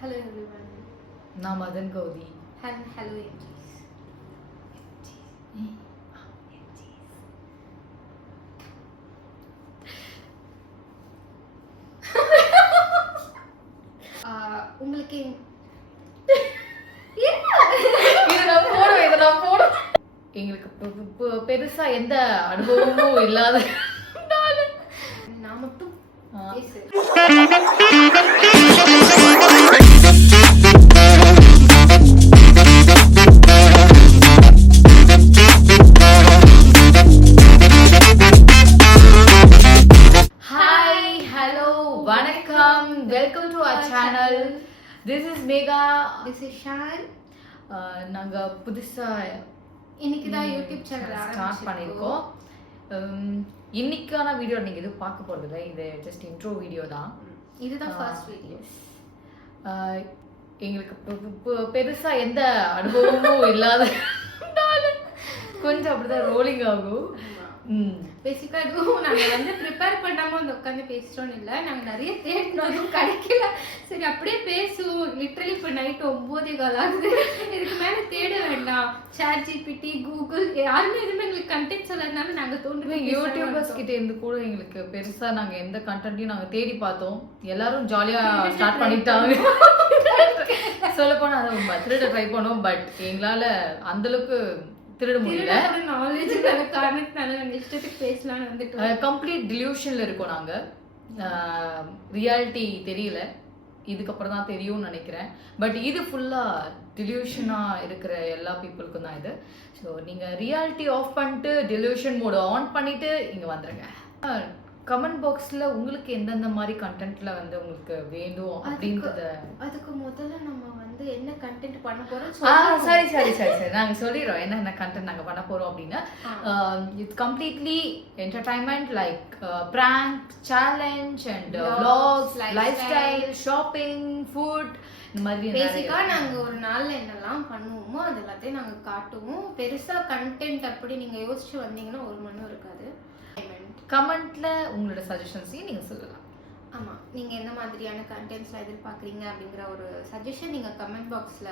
Hello everyone. நான் Madan Gowri. And hello MGs. உங்களுக்கு எங்களுக்கு பெருசா எந்த அனுபவமும் இல்லாத நான் மட்டும் ஹாய் ஹலோ வணக்கம், welcome to our channel. This is Megha, this is Shaan. நாங்க புதுசா இன்னைக்கு தான் யூடியூப் சேனல் ஸ்டார்ட் பண்ணிருக்கோம். இன்னைக்கான வீடியோ நீங்க எதுவும் பார்க்க போறது இல்லை, இது ஜஸ்ட் இன்ட்ரோ வீடியோ தான். இதுதான் ஃபர்ஸ்ட் வீடியோ. எங்களுக்கு பெருசா எந்த அனுபவமும் இல்லாத கொஞ்சம் அப்படிதான் ரோலிங் ஆகும். பேசிக்கா எதுவும் நாங்கள் வந்து ப்ரிப்பேர் பண்ணாமல் வந்து உட்காந்து பேசுகிறோன்னு இல்லை, நாங்கள் நிறைய தேடினோம் கிடைக்கல. சரி அப்படியே பேசுவோம். லிட்ரலி இப்போ நைட்டு 9:15 ஆகுது. இதுக்கு மேலே தேட வேண்டாம். ChatGPT, கூகுள் யாருமே எதுவுமே எங்களுக்கு கண்டென்ட் சொல்லாதனால நாங்கள் தோன்றுமே. யூடியூபர்ஸ் கிட்ட இருந்து கூட எங்களுக்கு பெருசா நாங்கள் எந்த கண்டென்ட்டையும் நாங்கள் தேடி பார்த்தோம். எல்லாரும் ஜாலியாக ஸ்டார்ட் பண்ணிட்டாங்க. சொல்லப்போனால் அதை திருட ட்ரை பண்ணோம், பட் எங்களால் அந்தளவுக்கு திருட முடியல. கம்ப்ளீட் டிலூஷன்ல இருக்கோம் நாங்க. ரியாலிட்டி தெரியல, இதுக்கப்புறம் தான் தெரியும்னு நினைக்கிறேன். பட் இது ஃபுல்லா டிலூஷனா இருக்கிற எல்லா பீப்புளுக்கும் தான் இது. ஸோ நீங்க ரியாலிட்டி ஆஃப் பண்ணிட்டு டிலூஷன் மோட ஆன் பண்ணிட்டு இங்க வந்துருங்க. கமெண்ட் பாக்ஸ்ல உங்களுக்கு எந்தெந்த மாதிரி கண்டென்ட்ல வந்து உங்களுக்கு வேணும் அப்படின்றத. அதுக்கு முதல்ல நம்ம வந்து என்ன கண்டென்ட் பண்ண போறோம். சரி நாங்க சொல்லிடுறோம் என்ன கண்டென்ட் நாங்க பண்ண போறோம் அப்படின்னு. It's completely entertainment, like prank, challenge and vlogs, lifestyle, shopping, food, இந்த மாதிரி பேசிக்கா நாங்க ஒரு நாள்ல என்னெல்லாம் பண்ணுவோமோ அது எல்லாத்தையும் நாங்க காட்டுவோம். பெருசா கண்டென்ட் அப்படி நீங்க யோசிச்சு வந்தீங்கன்னா ஒரு மண்ணும் இருக்காது. கமெண்ட்ல உங்களோட சஜஷன்ஸையும் நீங்க சொல்லலாம். ஆமா, நீங்க என்ன மாதிரியான கண்டென்ட்ஸ்லாம் எதிர்பார்க்குறீங்க அப்படிங்கிற ஒரு சஜஷன் நீங்க கமெண்ட் பாக்ஸ்ல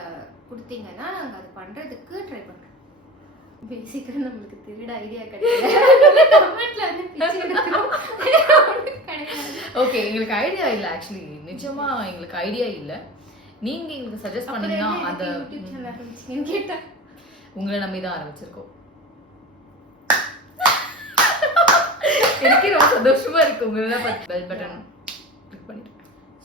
கொடுத்தீங்கன்னா நாங்க அது பண்றதுக்கு ட்ரை பண்றோம். பேசிக்கா நம்மளுக்கு திருட ஐடியா கிடையாது. கமெண்ட்ல வந்து பிச்சை எடுக்கிறோம். ஓகே, எங்களுக்கு ஐடியா இல்ல. ஆக்சுவலி நிஜமா எங்களுக்கு ஐடியா இல்ல. நீங்க எங்களுக்கு சஜஸ்ட் பண்ணீங்கன்னா அந்த யூடியூப் சேனல் ஆரம்பிச்சீங்கன்னு கேட்டா உங்களை நம்பி தான் ஆரம்பிச்சிருக்கோம். எனக்கு ரொம்ப சந்தோஷமா இருக்கு. உங்களோட பெல் பட்டன் கிளிக் பண்ணிட்டு.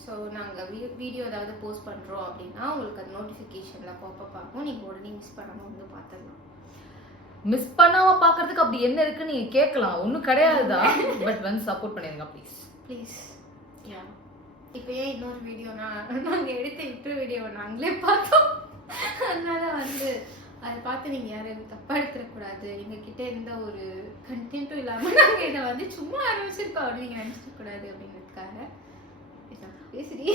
ஸோ நாங்கள் வீடியோ ஏதாவது போஸ்ட் பண்ணுறோம் அப்படின்னா உங்களுக்கு அது நோட்டிஃபிகேஷனில் பாப்பப் ஆகும். நீங்கள் உடனே மிஸ் பண்ணாமல் வந்து பார்த்துடலாம். மிஸ் பண்ணாம பார்க்கறதுக்கு அப்படி என்ன இருக்குன்னு நீங்கள் கேட்கலாம். ஒன்றும் கிடையாதுதான். பட் வந்து சப்போர்ட் பண்ணிடுங்க ப்ளீஸ் ப்ளீஸ். யா, இப்போ ஏன் இன்னொரு வீடியோனா நாங்கள் எடுத்த இன்னொரு வீடியோவை நாங்களே பார்த்தோம். அதனால வந்து அதை பார்த்து நீங்கள் யாரும் தப்பாக எடுத்துடக்கூடாது. எங்ககிட்ட எந்த ஒரு கண்டென்ட்டும் இல்லாமல் நாங்கள் இதை வந்து சும்மா ஆரம்பிச்சிருக்கோம் அப்படின்னு நீங்கள் நினச்சிடக்கூடாது அப்படிங்கிறதுக்காக பேசுறீ.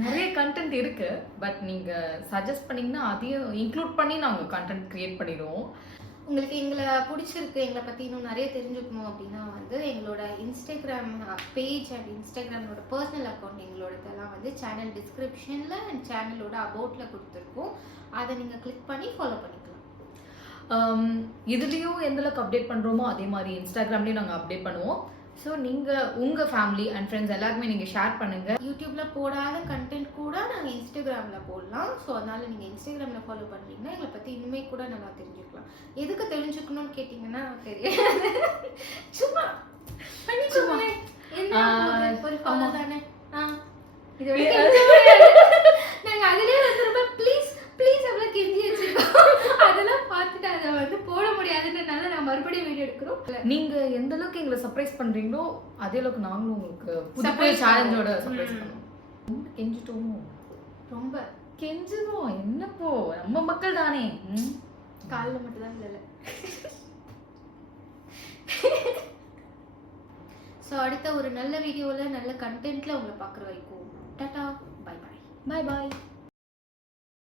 நிறைய கண்டென்ட் இருக்கு, பட் நீங்கள் சஜஸ்ட் பண்ணிங்கன்னா அதையும் இன்க்ளூட் பண்ணி நாங்கள் கண்டென்ட் க்ரியேட் பண்ணிடுவோம். உங்களுக்கு எங்களை பிடிச்சிருக்கு, எங்களை பற்றி இன்னும் நிறைய தெரிஞ்சுக்கணும் அப்படின்னா வந்து எங்களோட இன்ஸ்டாகிராம் பேஜ் அண்ட் இன்ஸ்டாகிராமோட பர்சனல் அக்கௌண்ட் எங்களோடதெல்லாம் வந்து சேனல் டிஸ்கிரிப்ஷனில் அண்ட் சேனலோட அபவுட்டில் கொடுத்துருக்கோம். அதை நீங்கள் கிளிக் பண்ணி ஃபாலோ பண்ணிக்கலாம். இதுலேயும் எந்தளவுக்கு அப்டேட் பண்ணுறோமோ அதே மாதிரி இன்ஸ்டாகிராம்லேயும் நாங்கள் அப்டேட் பண்ணுவோம். ஸோ நீங்கள் உங்கள் ஃபேமிலி அண்ட் ஃப்ரெண்ட்ஸ் எல்லாருக்குமே நீங்கள் ஷேர் பண்ணுங்கள். யூடியூப்பில் போடாத கண்டென்ட் கூட நாங்கள் இன்ஸ்டாகிராமில் போடலாம். ஸோ அதனால் நீங்கள் இன்ஸ்டாகிராமில் ஃபாலோ பண்ணுறீங்கன்னா எங்களை பற்றி இனிமே கூட நல்லா தெரிஞ்சுக்கலாம். எதுக்கு தெரிஞ்சுக்கணும்னு கேட்டிங்கன்னா தெரியாது, சும்மா பண்ணிக்கோங்க. என்ன ஒரு ஃபாலோ தானே. நாங்கள் அதிலே வந்து ரொம்ப ப்ளீஸ் அவ்வளோ கெஞ்சி வச்சுருக்கோம். அதெல்லாம் பார்த்துட்டு அதை வந்து போட முடியாதுன்றதுனால நான் மறுபடியும் வீடியோ எடுக்கிறோம். நீங்கள் எந்த அளவுக்கு எங்களை சர்ப்ரைஸ் பண்ணுறீங்களோ அதே அளவுக்கு நாங்களும் உங்களுக்கு புது சேலஞ்சோட சர்ப்ரைஸ் பண்ணுவோம். ரொம்ப கெஞ்சிட்டோமோ, ரொம்ப கெஞ்சுவோம். என்னப்போ நம்ம மக்கள் தானே. காலில் மட்டும் தான் இல்லை. ஸோ அடுத்த ஒரு நல்ல வீடியோவில் நல்ல கண்டென்ட்டில் உங்களை பார்க்குற வரைக்கும் டாடா, பை பாய். பாய் பாய்.